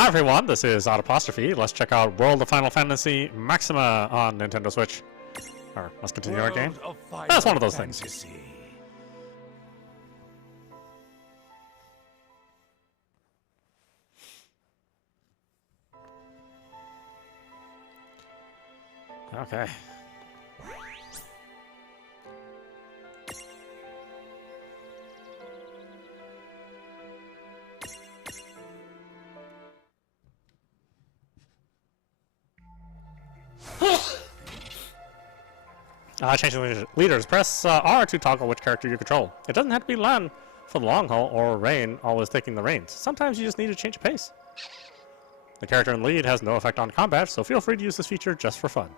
Hi everyone, this is audap. Let's check out World of Final Fantasy Maxima on Nintendo Switch. Or let's continue our game. That's one of those things. Okay. Changing leaders. Press R to toggle which character you control. It doesn't have to be Lann for the long haul or Reynn always taking the reins. Sometimes you just need to change of pace. The character in lead has no effect on combat, so feel free to use this feature just for fun.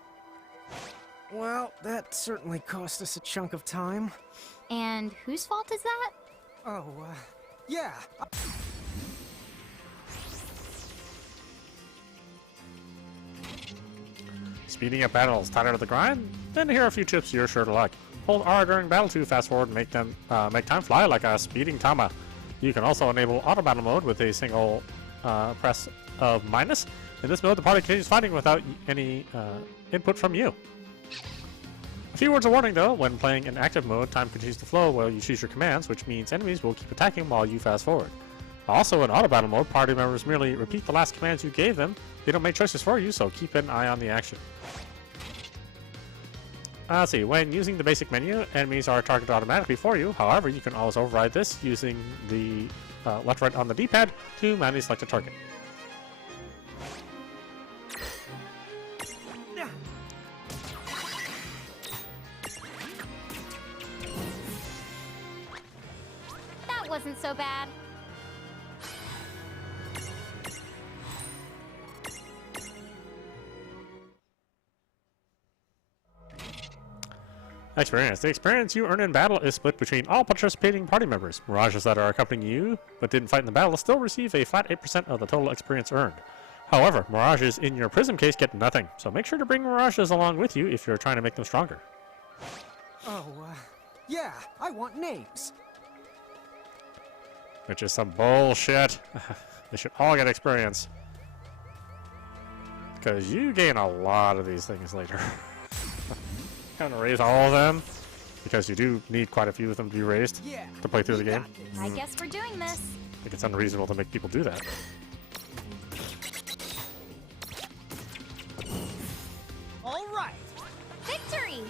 Well, that certainly cost us a chunk of time. And whose fault is that? Oh, yeah. Speeding up battles, tired of the grind? Then here are a few tips you're sure to like. Hold R during battle to fast forward and make time fly like a speeding Tama. You can also enable auto battle mode with a single press of minus. In this mode, the party continues fighting without any input from you. A few words of warning though, when playing in active mode, time continues to flow while you choose your commands, which means enemies will keep attacking while you fast forward. Also, in auto battle mode, party members merely repeat the last commands you gave them. They don't make choices for you, so keep an eye on the action. Let's see, when using the basic menu, enemies are targeted automatically for you. However, you can always override this using the left-right on the D-pad to manually select a target. That wasn't so bad. Experience. The experience you earn in battle is split between all participating party members. Mirages that are accompanying you but didn't fight in the battle still receive a flat 8% of the total experience earned. However, Mirages in your prism case get nothing, so make sure to bring Mirages along with you if you're trying to make them stronger. Oh, yeah, I want names. Which is some bullshit. They should all get experience. Because you gain a lot of these things later. Kind of raise all of them, because you do need quite a few of them to be raised to play through the game. I guess we're doing this. I think it's unreasonable to make people do that. All right. Victory!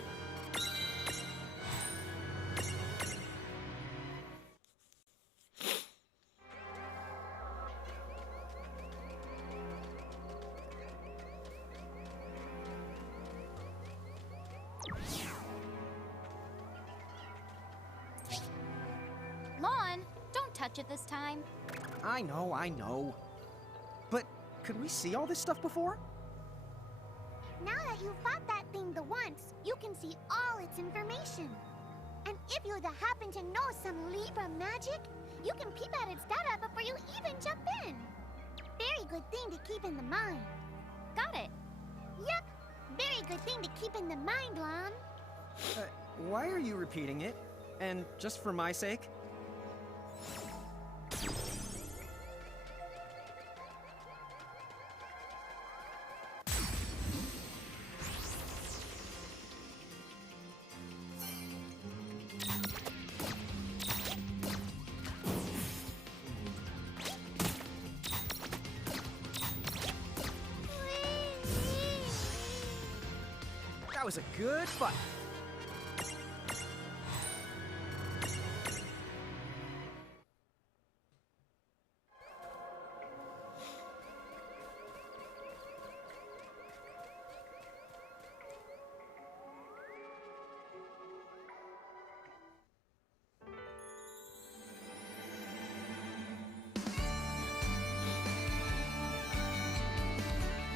Lann, don't touch it this time. I know. But could we see all this stuff before? Now that you've fought that thing the once, you can see all its information. And if you happen to know some Libra magic, you can peep at its data before you even jump in. Very good thing to keep in the mind. Got it. Yep, very good thing to keep in the mind, Lann. Why are you repeating it? And just for my sake? That was a good fight.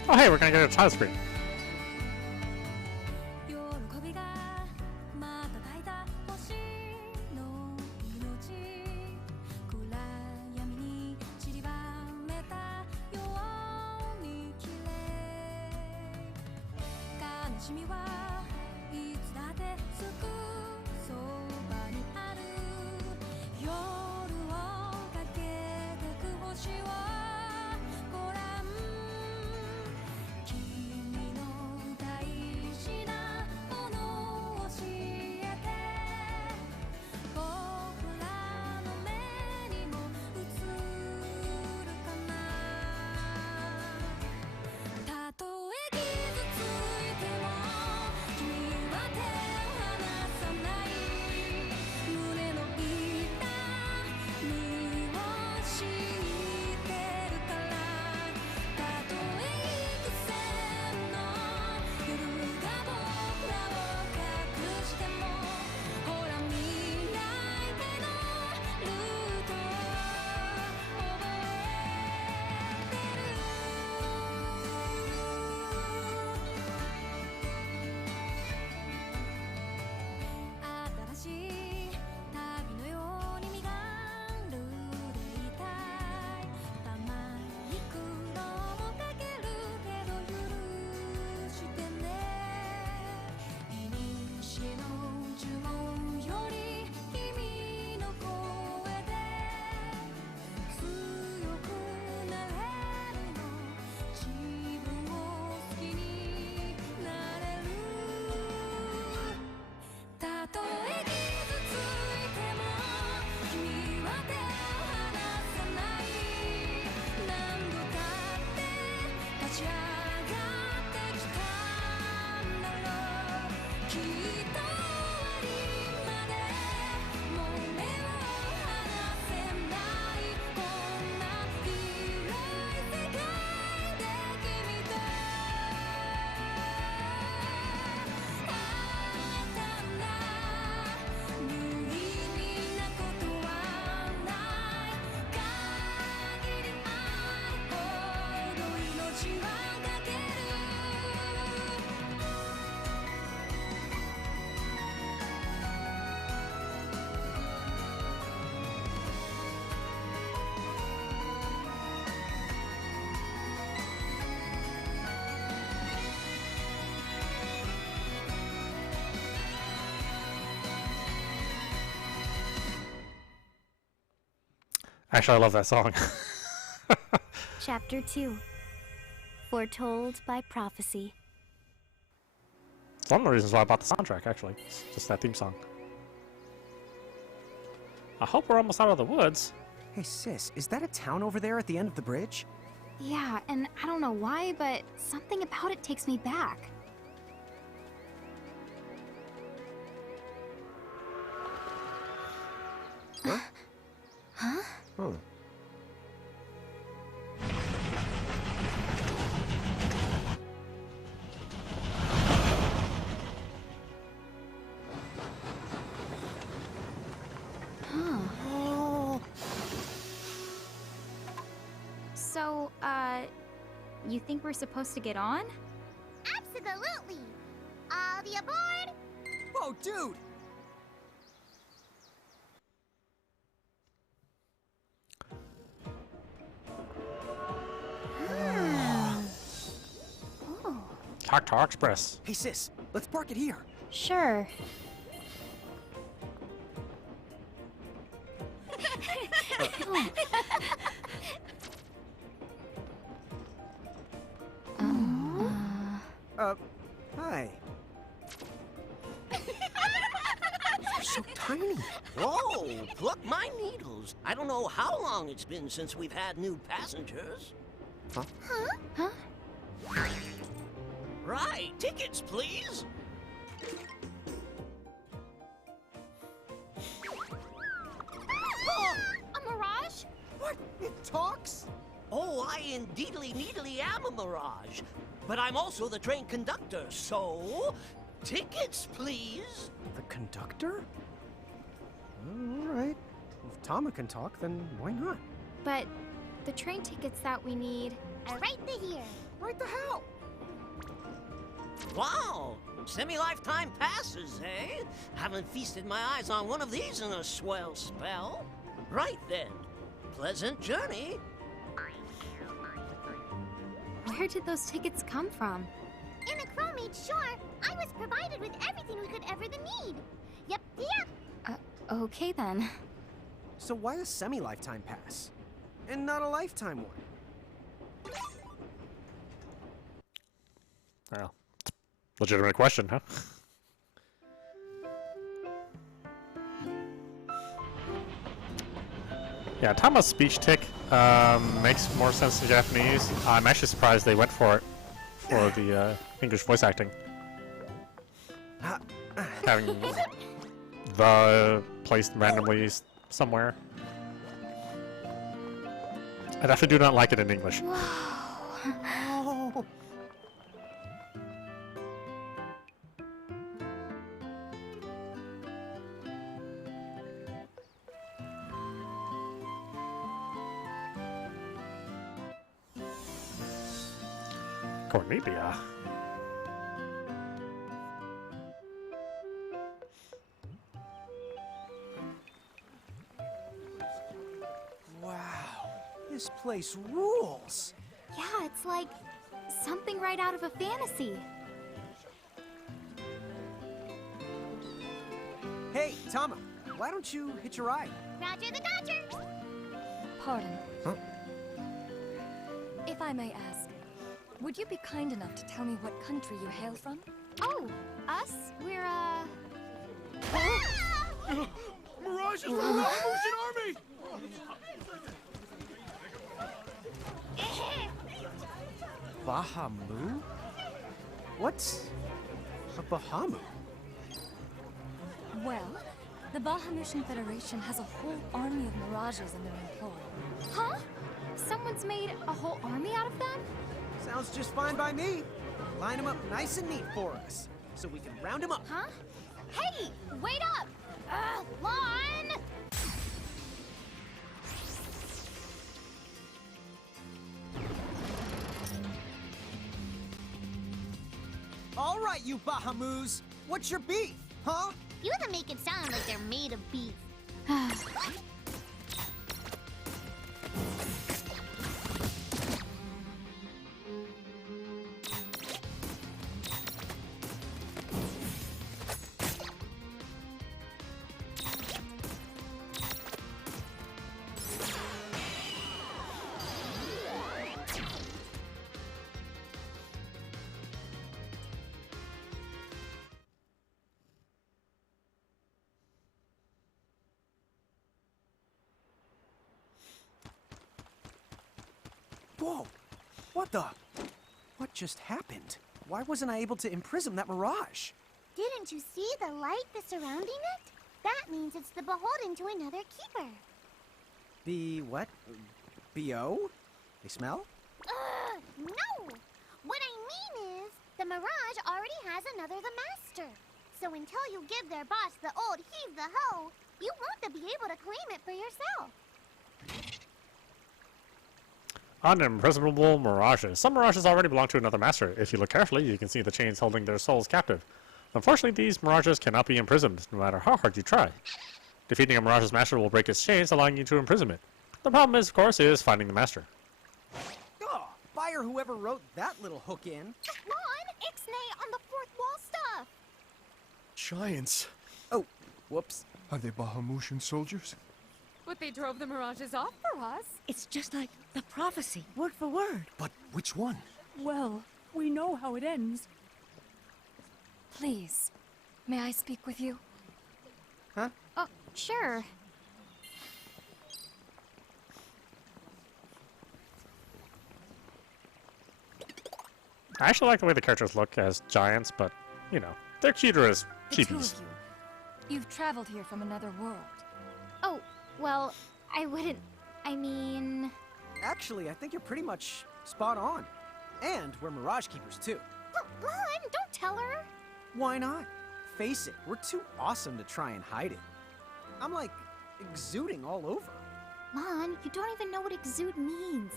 Oh hey, we're gonna get a title screen. Actually, I love that song. Chapter 2. Foretold by Prophecy. It's one of the reasons why I bought the soundtrack, actually. It's just that theme song. I hope we're almost out of the woods. Hey, sis, is that a town over there at the end of the bridge? Yeah, and I don't know why, but something about it takes me back. Huh? Huh? Hmm. So, you think we're supposed to get on? Absolutely! All the aboard! Whoa, dude! Oh. Choctaw Express. Hey, sis, let's park it here. Sure. Hi. You're so tiny. Whoa, pluck my needles. I don't know how long it's been since we've had new passengers. Huh? Right, tickets, please. A mirage? What? It talks? Oh, I indeedly needly am a Mirage. But I'm also the train conductor, so... Tickets, please. The conductor? All right. If Tama can talk, then why not? But the train tickets that we need... Right here. Right the hell? Wow, semi-lifetime passes, eh? Haven't feasted my eyes on one of these in a swell spell. Right then, pleasant journey. Where did those tickets come from? In a crewmate shore, I was provided with everything we could ever need. Yep. Okay then. So why a semi-lifetime pass? And not a lifetime one? Well, legitimate question, huh? Yeah, Tama's speech tick makes more sense in Japanese. I'm actually surprised they went for it for the English voice acting. Having the placed randomly somewhere. I definitely do not like it in English. Oh. Cornelia. Wow. This place rules. Yeah, it's like something right out of a fantasy. Hey, Tama, why don't you hitch a ride? Roger the Dodger. Pardon. Huh? If I may ask, would you be kind enough to tell me what country you hail from? Oh, us? We're, Mirages from the Revolution Army! Bahamu? What's a Bahamu? Well, the Bahamutian Federation has a whole army of Mirages in their employ. Huh? Someone's made a whole army out of them? Sounds just fine by me. Line them up nice and neat for us, so we can round them up. Huh? Hey, wait up! Lon! All right, you Bahamus. What's your beef, huh? You them make it sound like they're made of beef. Whoa! What the? What just happened? Why wasn't I able to imprison that mirage? Didn't you see the light that's surrounding it? That means it's the beholden to another keeper. The what? B.O.? They smell? No! What I mean is, the Mirage already has another the master. So until you give their boss the old heave-the-ho, you won't be able to claim it for yourself. Unimprisonable Mirages. Some Mirages already belong to another master. If you look carefully, you can see the chains holding their souls captive. Unfortunately, these Mirages cannot be imprisoned, no matter how hard you try. Defeating a Mirage's master will break its chains, allowing you to imprison it. The problem is, of course, is finding the master. Oh, fire whoever wrote that little hook in. Ron, Ixnay on the fourth wall stuff. Giants. Oh, whoops. Are they Bahamutian soldiers? But they drove the Mirages off for us. It's just like the prophecy, word for word. But which one? Well, we know how it ends. Please, may I speak with you? Huh? Oh, sure. I actually like the way the characters look as giants, but, you know, they're cuter as The two chibies. of you. You've traveled here from another world. Oh, well, I wouldn't. I mean. Actually, I think you're pretty much spot on. And we're Mirage Keepers, too. Ron, don't tell her. Why not? Face it, we're too awesome to try and hide it. I'm like exuding all over. Lon, you don't even know what exude means.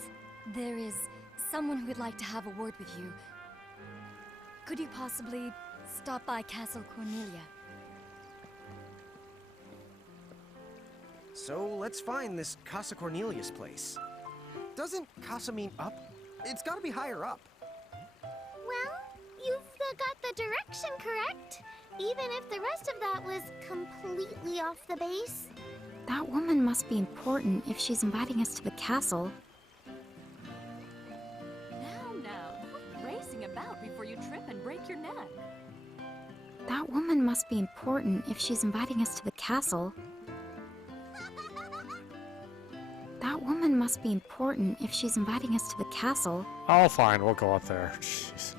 There is someone who would like to have a word with you. Could you possibly stop by Castle Cornelia? So let's find this Casa Cornelius place. Doesn't Casa mean up? It's gotta be higher up. Well, you've got the direction correct. Even if the rest of that was completely off the base. That woman must be important if she's inviting us to the castle. Now, quit racing about before you trip and break your neck. That woman must be important if she's inviting us to the castle. That woman must be important if she's inviting us to the castle. Oh, fine, we'll go up there. Jeez.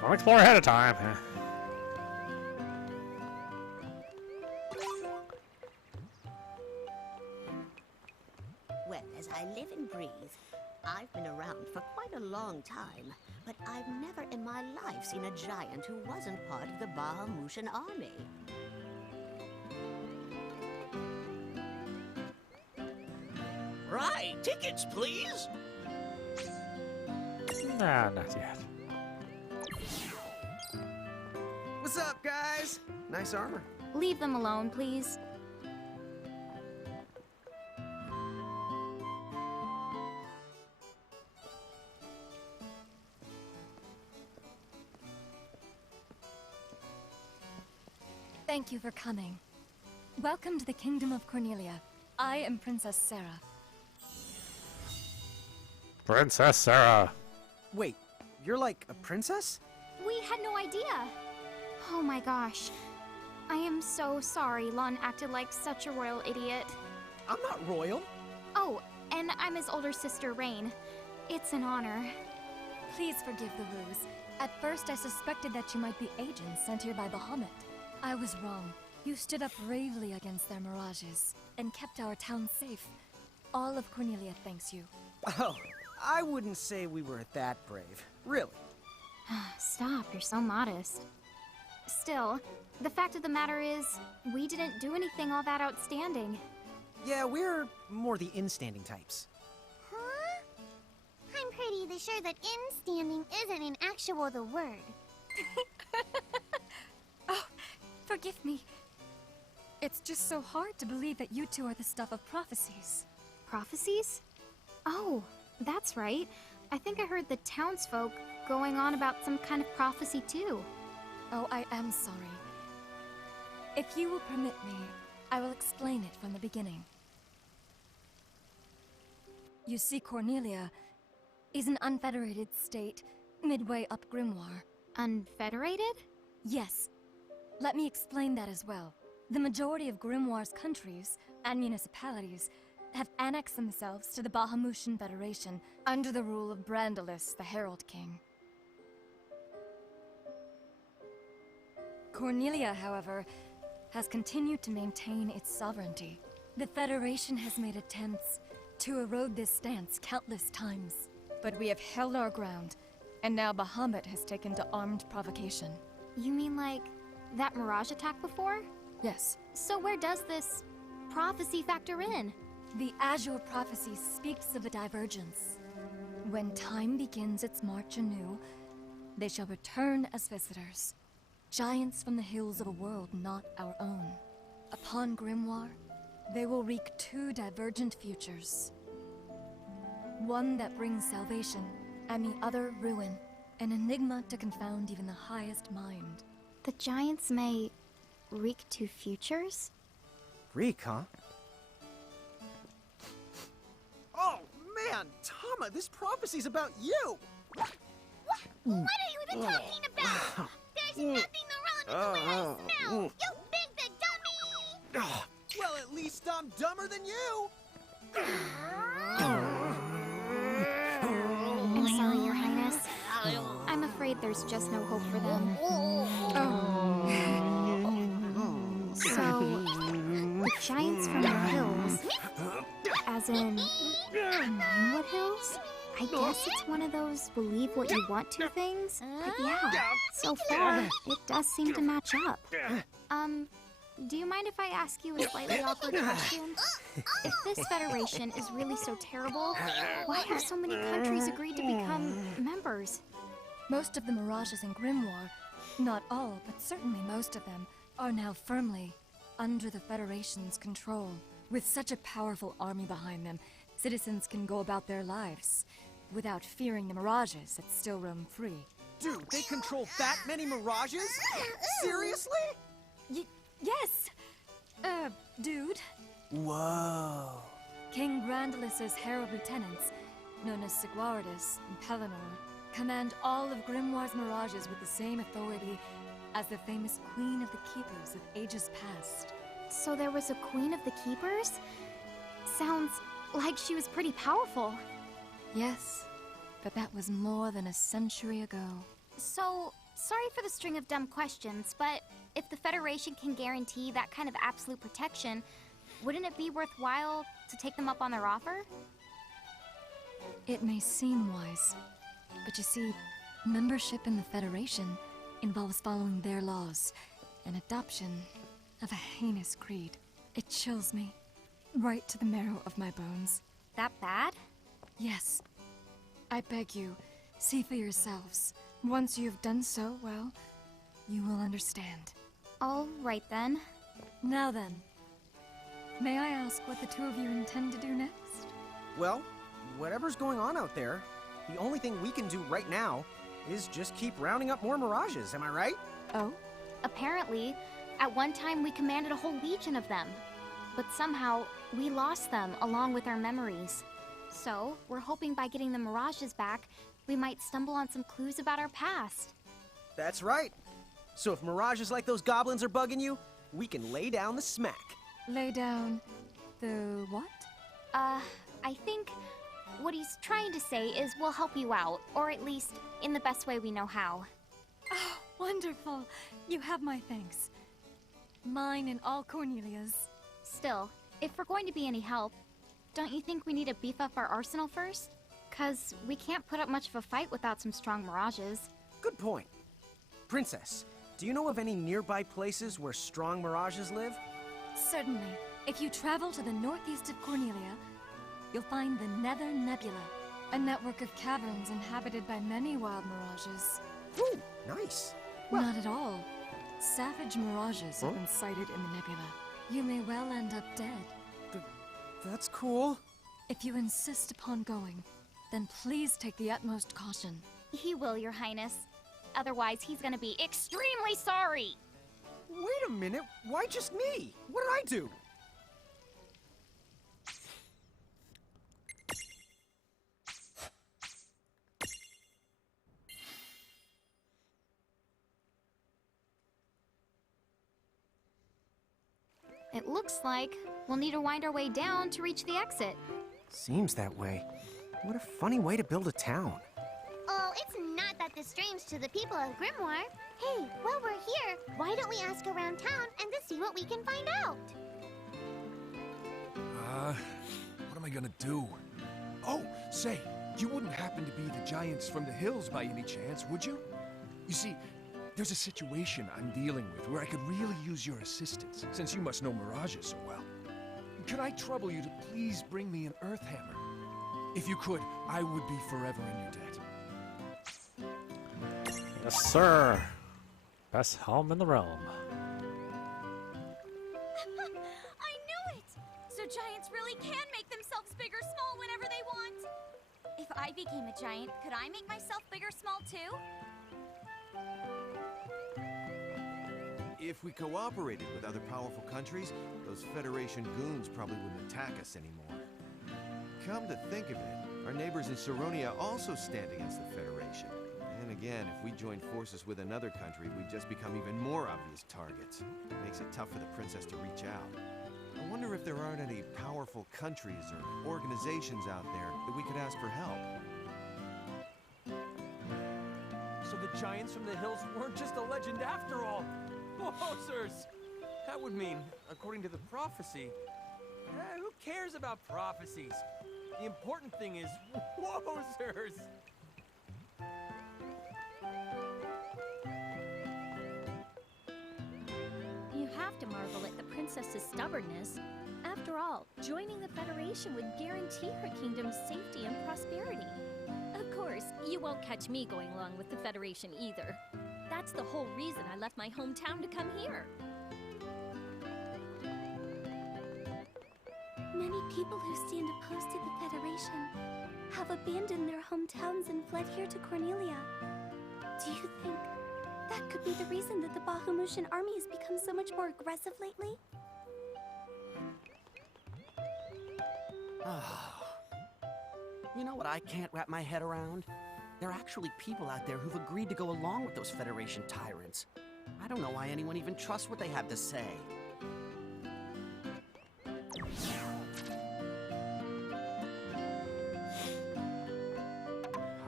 Don't explore ahead of time. Well, as I live and breathe, I've been around for quite a long time, but I've never in my life seen a giant who wasn't part of the Bahamutian army. Right, tickets, please. Nah, not yet. What's up, guys? Nice armor. Leave them alone, please. Thank you for coming. Welcome to the Kingdom of Cornelia. I am Princess Sarah. Princess Sarah. Wait, you're like a princess? We had no idea. Oh my gosh. I am so sorry Lon acted like such a royal idiot. I'm not royal. Oh, and I'm his older sister, Reynn. It's an honor. Please forgive the ruse. At first I suspected that you might be agents sent here by Bahamut. I was wrong. You stood up bravely against their mirages and kept our town safe. All of Cornelia thanks you. Oh, I wouldn't say we were that brave. Really. Stop, you're so modest. Still, the fact of the matter is, we didn't do anything all that outstanding. Yeah, we're more the in-standing types. Huh? I'm pretty sure that in-standing isn't in actual the word. Oh, forgive me. It's just so hard to believe that you two are the stuff of prophecies. Prophecies? Oh, that's right. I think I heard the townsfolk going on about some kind of prophecy too. Oh, I am sorry. If you will permit me, I will explain it from the beginning. You see, Cornelia is an unfederated state midway up Grimoire. Unfederated? Yes. Let me explain that as well. The majority of Grimoire's countries and municipalities have annexed themselves to the Bahamutian Federation under the rule of Brandalus, the Herald King. Cornelia, however, has continued to maintain its sovereignty. The Federation has made attempts to erode this stance countless times, but we have held our ground, and now Bahamut has taken to armed provocation. You mean like that Mirage attack before? Yes. So where does this prophecy factor in? The Azure Prophecy speaks of a divergence. When time begins its march anew, they shall return as visitors, giants from the hills of a world not our own. Upon Grimoire, they will wreak two divergent futures. One that brings salvation, and the other ruin, an enigma to confound even the highest mind. The giants may wreak two futures? Reek, huh? Oh, man! Tama, this prophecy's about you! What are you even talking about? There's nothing wrong with the way I smell! You big dummy! Well, at least I'm dumber than you! I'm sorry, Your Highness. I'm afraid there's just no hope for them. So, the giants from the hills, as in Ninewood Hills? I guess it's one of those believe what you want to things. But yeah, so far, it does seem to match up. Do you mind if I ask you a slightly awkward question? If this federation is really so terrible, why have so many countries agreed to become members? Most of the Mirages in Grimoire, not all, but certainly most of them, are now firmly under the Federation's control. With such a powerful army behind them, citizens can go about their lives without fearing the Mirages that still roam free. Dude, they control that many Mirages? Seriously? Yes! Dude. Whoa. King Brandalus's Herald Lieutenants, known as Sigwardus and Pelennor, command all of Grimoire's Mirages with the same authority as the famous Queen of the Keepers of ages past. So there was a Queen of the Keepers? Sounds like she was pretty powerful. Yes, but that was more than a century ago. So, sorry for the string of dumb questions, but if the Federation can guarantee that kind of absolute protection, wouldn't it be worthwhile to take them up on their offer? It may seem wise, but you see, membership in the Federation involves following their laws, and adoption of a heinous creed. It chills me, right to the marrow of my bones. That bad? Yes. I beg you, see for yourselves. Once you have done so, well, you will understand. All right then. Now then, may I ask what the two of you intend to do next? Well, whatever's going on out there, the only thing we can do right now is just keep rounding up more Mirages, am I right? Oh? Apparently, at one time we commanded a whole legion of them. But somehow, we lost them along with our memories. So, we're hoping by getting the Mirages back, we might stumble on some clues about our past. That's right. So if Mirages like those goblins are bugging you, we can lay down the smack. Lay down the what? I think what he's trying to say is we'll help you out, or at least in the best way we know how. Oh, wonderful. You have my thanks. Mine and all Cornelia's. Still, if we're going to be any help, don't you think we need to beef up our arsenal first? 'Cause we can't put up much of a fight without some strong Mirages. Good point. Princess, do you know of any nearby places where strong Mirages live? Certainly. If you travel to the northeast of Cornelia, you'll find the Nether Nebula, a network of caverns inhabited by many wild Mirages. Ooh, nice. Well, Not at all. Savage Mirages have been sighted in the nebula. You may well end up dead. that's cool. If you insist upon going, then please take the utmost caution. He will, Your Highness. Otherwise, he's gonna be extremely sorry! Wait a minute, why just me? What did I do? It looks like we'll need to wind our way down to reach the exit. Seems that way. What a funny way to build a town. Oh, it's not that this strange to the people of Grimoire. Hey, while we're here, why don't we ask around town and to see what we can find out? What am I gonna do? Oh, say, you wouldn't happen to be the giants from the hills by any chance, would you? You see, there's a situation I'm dealing with where I could really use your assistance, since you must know Mirages so well. Could I trouble you to please bring me an earth hammer? If you could, I would be forever in your debt. Yes, sir. Best helm in the realm. I knew it! So giants really can make themselves big or small whenever they want. If I became a giant, could I make myself big or small too? If we cooperated with other powerful countries, those Federation goons probably wouldn't attack us anymore. Come to think of it, our neighbors in Saronia also stand against the Federation. And again, if we join forces with another country, we'd just become even more obvious targets. Makes it tough for the princess to reach out. I wonder if there aren't any powerful countries or organizations out there that we could ask for help. So the giants from the hills weren't just a legend after all. Wowzers! That would mean, according to the prophecy, who cares about prophecies? The important thing is, wowzers! You have to marvel at the princess's stubbornness. After all, joining the Federation would guarantee her kingdom's safety and prosperity. Of course, you won't catch me going along with the Federation either. That's the whole reason I left my hometown to come here. Many people who stand opposed to the Federation have abandoned their hometowns and fled here to Cornelia. Do you think that could be the reason that the Bahamutian army has become so much more aggressive lately? You know what I can't wrap my head around? There are actually people out there who've agreed to go along with those Federation tyrants. I don't know why anyone even trusts what they have to say.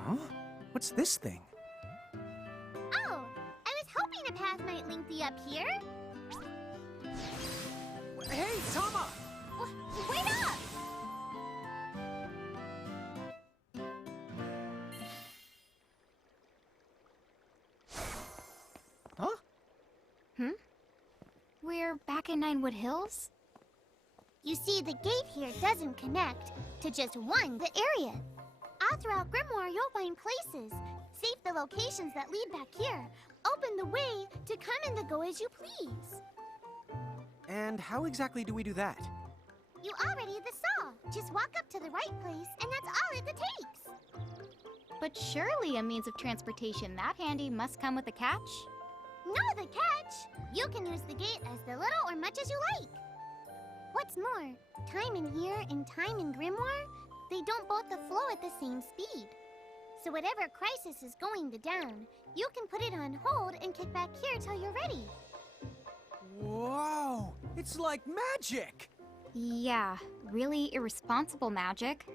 Huh? What's this thing? Oh, I was hoping a path might link thee up here. Hey, Tama! Wait up! Huh? We're back in Ninewood Hills? You see, the gate here doesn't connect to just one the area. All throughout Grimoire, you'll find places. Save the locations that lead back here. Open the way to come and to go as you please. And how exactly do we do that? You already saw. Just walk up to the right place, and that's all it takes. But surely a means of transportation that handy must come with a catch? No, the catch! You can use the gate as the little or much as you like. What's more, time in here and time in Grimoire, they don't both flow at the same speed. So whatever crisis is going down, you can put it on hold and kick back here till you're ready. Whoa! It's like magic! Yeah, really irresponsible magic.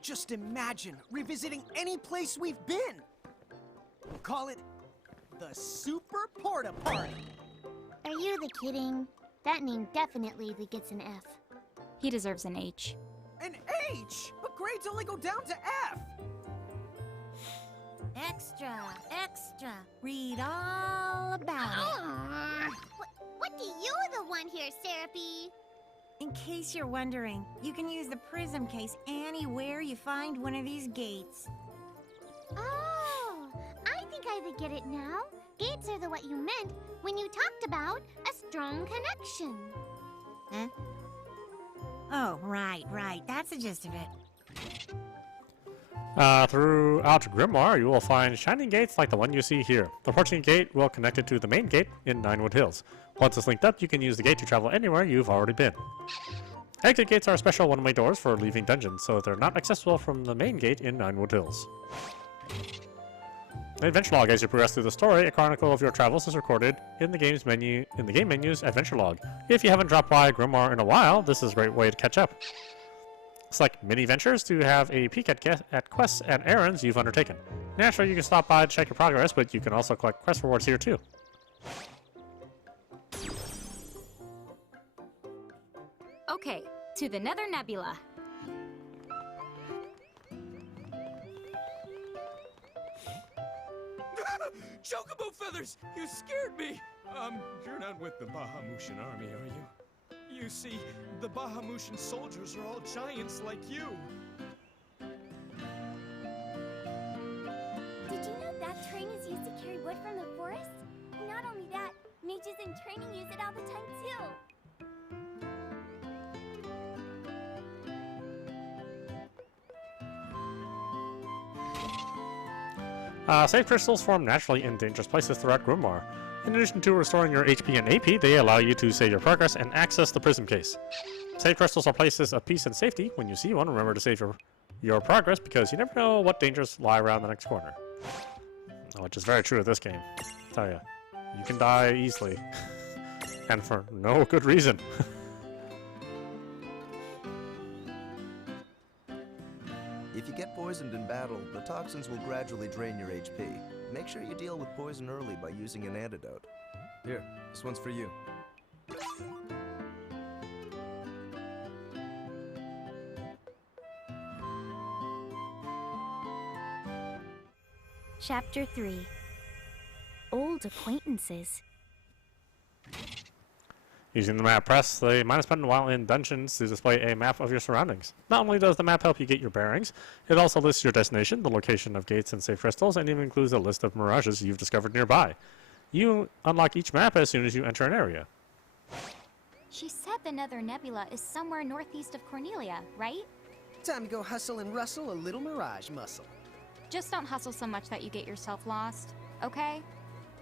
Just imagine revisiting any place we've been! Call it the Super Porta Party! Are you the kidding? That name definitely gets an F. He deserves an H. An H? But grades only go down to F! Extra, extra. Read all about it. What do you the one here, Seraphie? In case you're wondering, you can use the prism case anywhere you find one of these gates. Oh, I think I get it now. Gates are what you meant when you talked about a strong connection. Huh? Oh, right. That's the gist of it. Throughout Grimoire, you will find shining gates like the one you see here. The portion gate will connect it to the main gate in Ninewood Hills. Once it's linked up, you can use the gate to travel anywhere you've already been. Exit gates are special one-way doors for leaving dungeons, so they're not accessible from the main gate in Ninewood Hills. An adventure log. As you progress through the story, a chronicle of your travels is recorded in the game menu's adventure log. If you haven't dropped by Grimoire in a while, this is a great way to catch up. Select mini ventures to have a peek at quests and errands you've undertaken. Naturally, you can stop by to check your progress, but you can also collect quest rewards here too. Okay, to the Nether Nebula. Chocobo feathers! You scared me! You're not with the Bahamutian army, are you? You see, the Bahamutian soldiers are all giants like you. Did you know that train is used to carry wood from the forest? Not only that, mages in training use it all the time too. Save crystals form naturally in dangerous places throughout Grimoire. In addition to restoring your HP and AP, they allow you to save your progress and access the prism case. Save crystals are places of peace and safety. When you see one, remember to save your progress because you never know what dangers lie around the next corner. Which is very true of this game. I tell you, you can die easily. And for no good reason. If you get poisoned in battle, the toxins will gradually drain your HP. Make sure you deal with poison early by using an antidote. Here, this one's for you. Chapter 3. Old Acquaintances. Using the map, press the minus button while in dungeons to display a map of your surroundings. Not only does the map help you get your bearings, it also lists your destination, the location of gates and safe crystals, and even includes a list of mirages you've discovered nearby. You unlock each map as soon as you enter an area. She said the Nether Nebula is somewhere northeast of Cornelia, right? Time to go hustle and rustle a little mirage muscle. Just don't hustle so much that you get yourself lost, okay?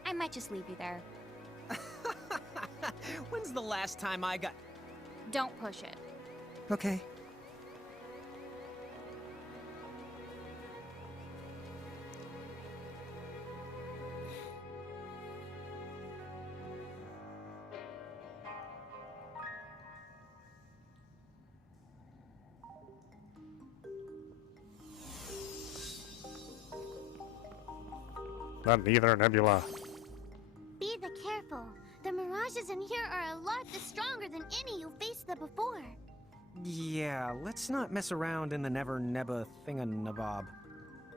I might just leave you there. When's the last time I got... Don't push it. Okay. The Nether Nebula. Be careful. The mirages in here are a lot stronger than any you faced before. Yeah, let's not mess around in the Never Nebba thinganabob.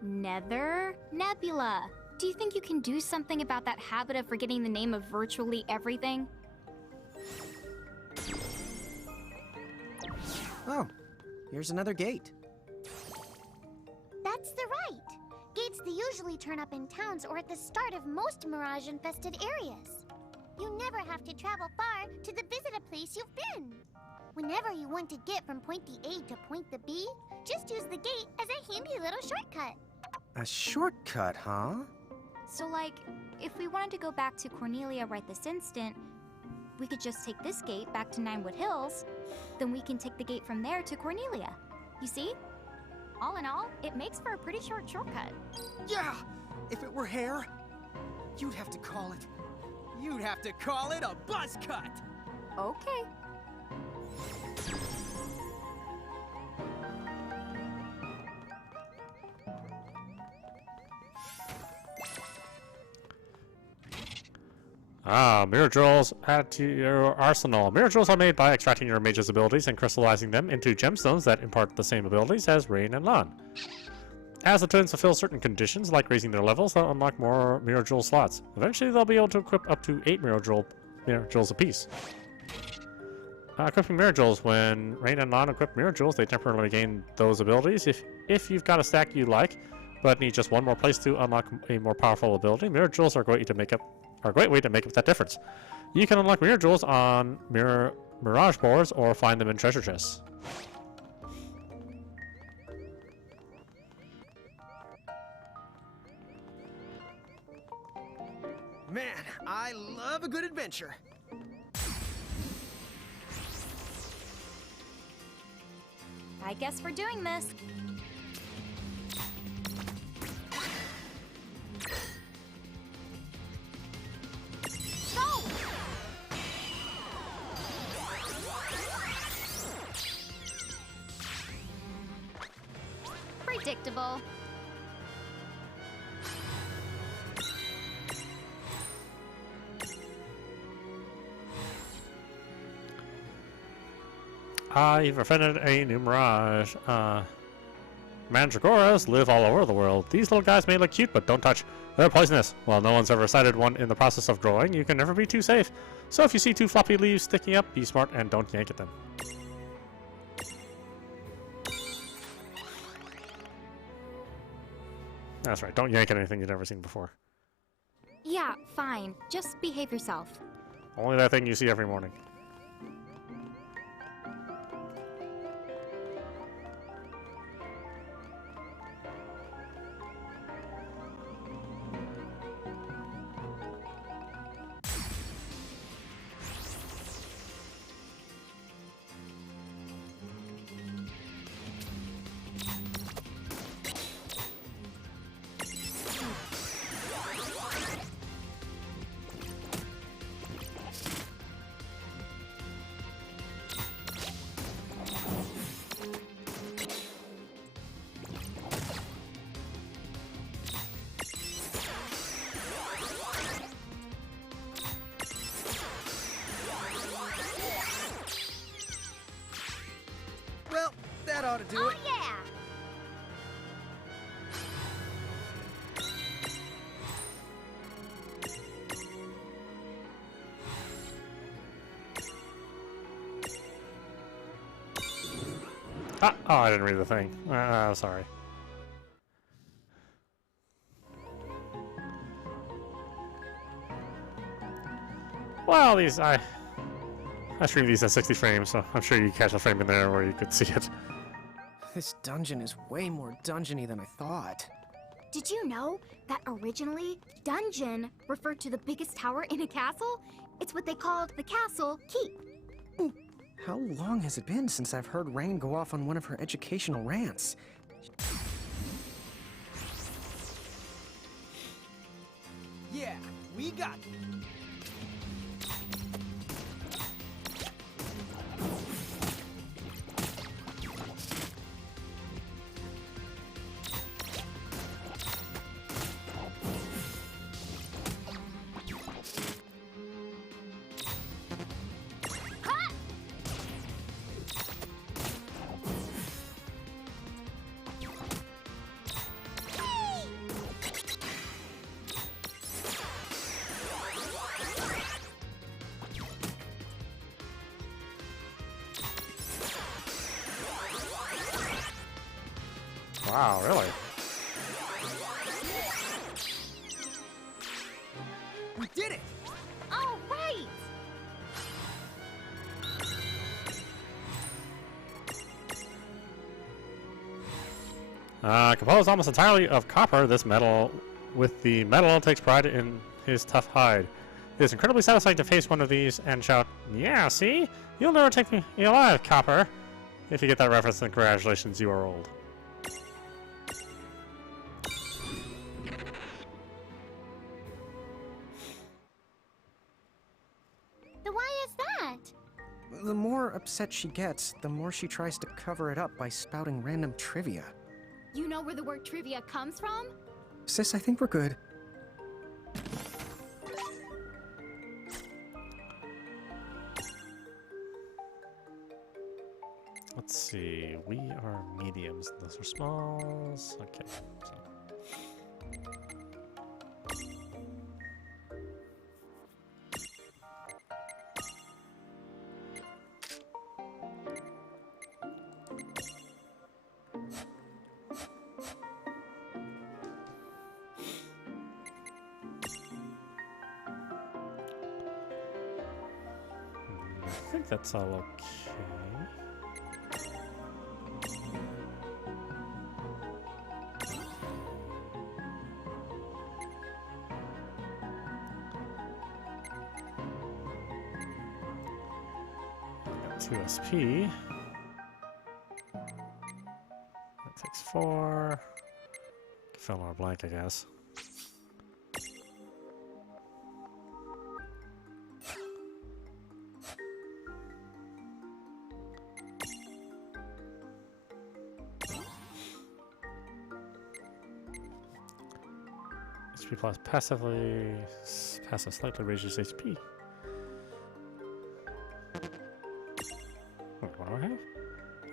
Nether Nebula. Do you think you can do something about that habit of forgetting the name of virtually everything? Oh, here's another gate. That's the right. Gates that usually turn up in towns or at the start of most mirage-infested areas. You never have to travel far to visit a place you've been. Whenever you want to get from point the A to point the B, just use the gate as a handy little shortcut. A shortcut, huh? So, like, if we wanted to go back to Cornelia right this instant, we could just take this gate back to Ninewood Hills, then we can take the gate from there to Cornelia. You see? All in all, it makes for a pretty short shortcut. Yeah! If it were hair, you'd have to call it a buzz cut! Okay. Mirages add to your arsenal. Mirages are made by extracting your mage's abilities and crystallizing them into gemstones that impart the same abilities as Reynn and Lann. As the twins fulfill certain conditions, like raising their levels, they'll unlock more Mirage slots. Eventually, they'll be able to equip up to 8 Mirages apiece. Equipping Mirages. When Reynn and Lann equip Mirages, they temporarily gain those abilities. If you've got a stack you like, but need just one more place to unlock a more powerful ability, Mirages are a great way to make up that difference. You can unlock Mirages on Mirage boards or find them in treasure chests. Man, I love a good adventure. I guess we're doing this. You've offended a new Mirage. Mandragoras live all over the world. These little guys may look cute, but don't touch. They're poisonous. While no one's ever sighted one in the process of growing, you can never be too safe. So if you see two floppy leaves sticking up, be smart and don't yank at them. That's right, don't yank at anything you've never seen before. Yeah, fine. Just behave yourself. Only that thing you see every morning. Well, that ought to do it. Yeah! Oh, I didn't read the thing. Sorry. Well, these I streamed these at 60 frames, so I'm sure you catch a frame in there where you could see it. This dungeon is way more dungeony than I thought. Did you know that originally, dungeon referred to the biggest tower in a castle? It's what they called the castle keep. How long has it been since I've heard Reynn go off on one of her educational rants? Yeah, we got it. Wow, really? We did it! Oh, right! Composed almost entirely of copper, this metal takes pride in his tough hide. It is incredibly satisfying to face one of these and shout, "Yeah, see? You'll never take me alive, copper." If you get that reference, then congratulations, you are old. Why is that? The more upset she gets, the more she tries to cover it up by spouting random trivia. You know where the word trivia comes from? Sis, I think we're good. Let's see, we are mediums, those are smalls. Okay, so. I think that's all okay. Got 2 SP. That takes 4. Fill our blank, I guess. HP plus passive slightly raises HP. Oh, what am I have?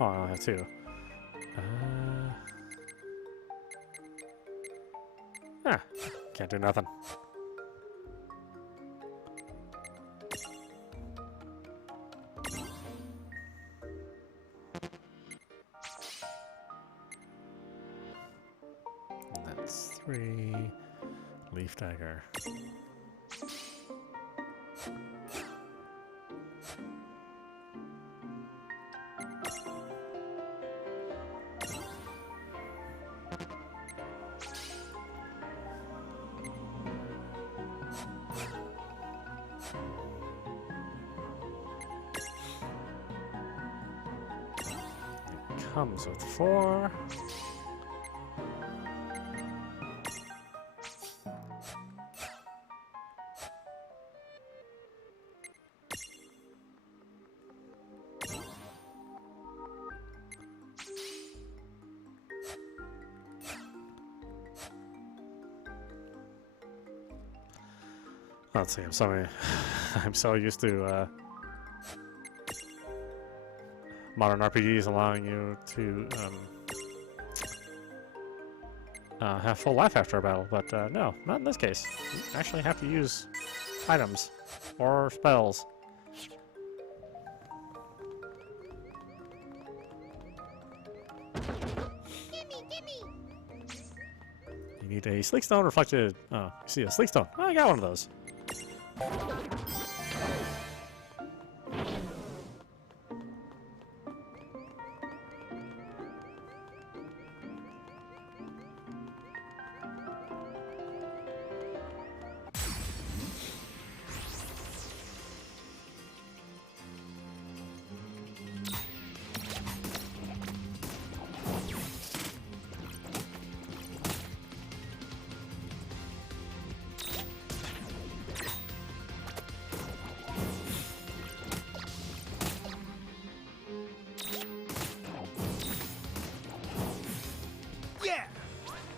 Oh, I have 2. Can't do nothing. That's 3. Leaf dagger. Comes with 4. Let's see, I'm sorry. I'm so used to modern RPGs allowing you to have full life after a battle, but no, not in this case. You actually have to use items or spells. You need a sleek stone reflected. Oh, you see a sleek stone. Oh, I got one of those.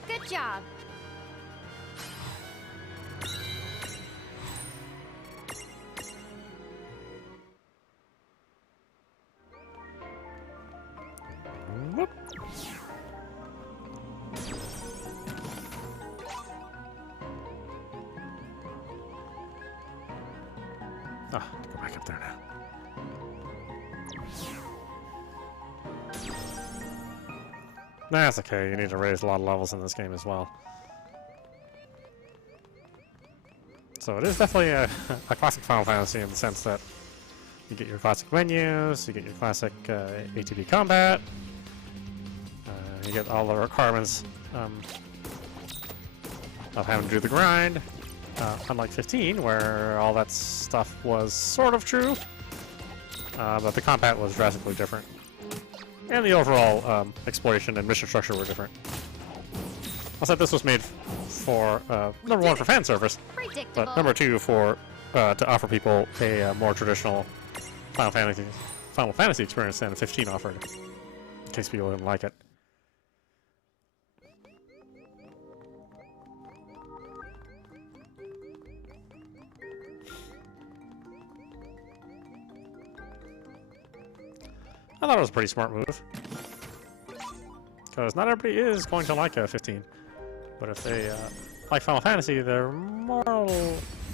Good job. Whoop. Ah, go back up there now. That's okay, you need to raise a lot of levels in this game as well. So it is definitely a classic Final Fantasy in the sense that you get your classic menus, you get your classic ATB combat, you get all the requirements of having to do the grind, unlike 15 where all that stuff was sort of true, but the combat was drastically different. And the overall exploration and mission structure were different. I said this was made for, number 1, for fan service, but number 2, for to offer people a more traditional Final Fantasy experience than 15 offered, in case people didn't like it. I thought it was a pretty smart move. Because not everybody is going to like 15. But if they like Final Fantasy, they're more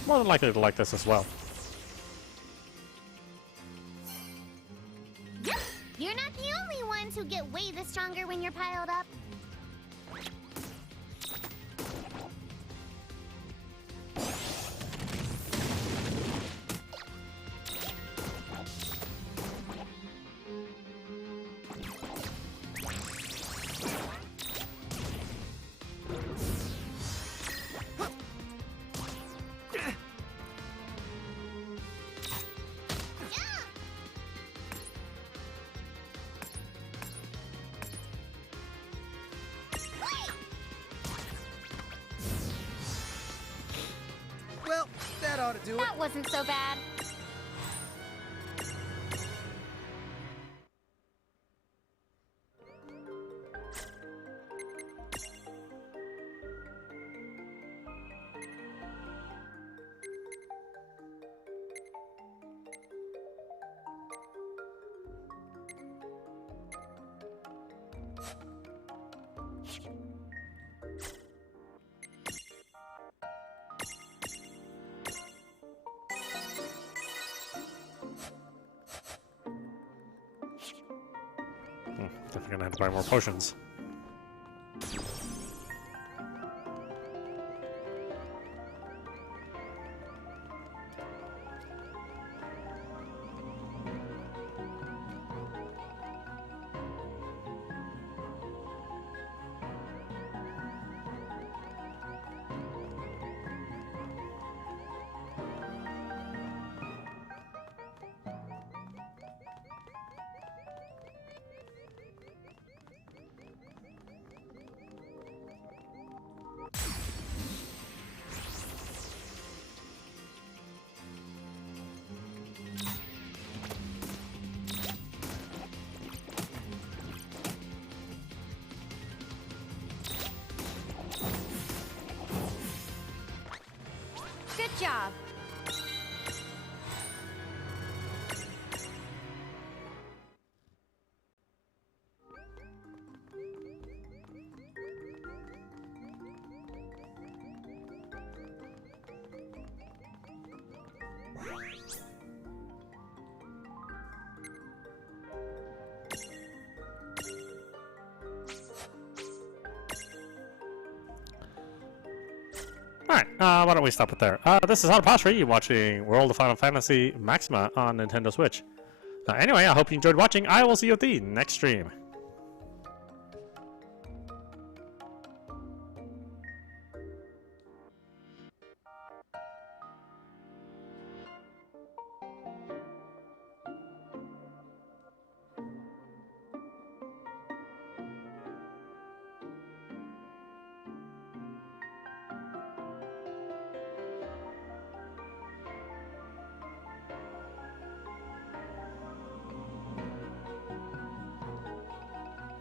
than likely to like this as well. You're not the only ones who get way the stronger when you're piled up. Well, that ought to do it. That wasn't so bad. Definitely gonna have to buy more potions. Good job. Alright, why don't we stop it there? This is audap, watching World of Final Fantasy Maxima on Nintendo Switch. Anyway, I hope you enjoyed watching. I will see you at the next stream.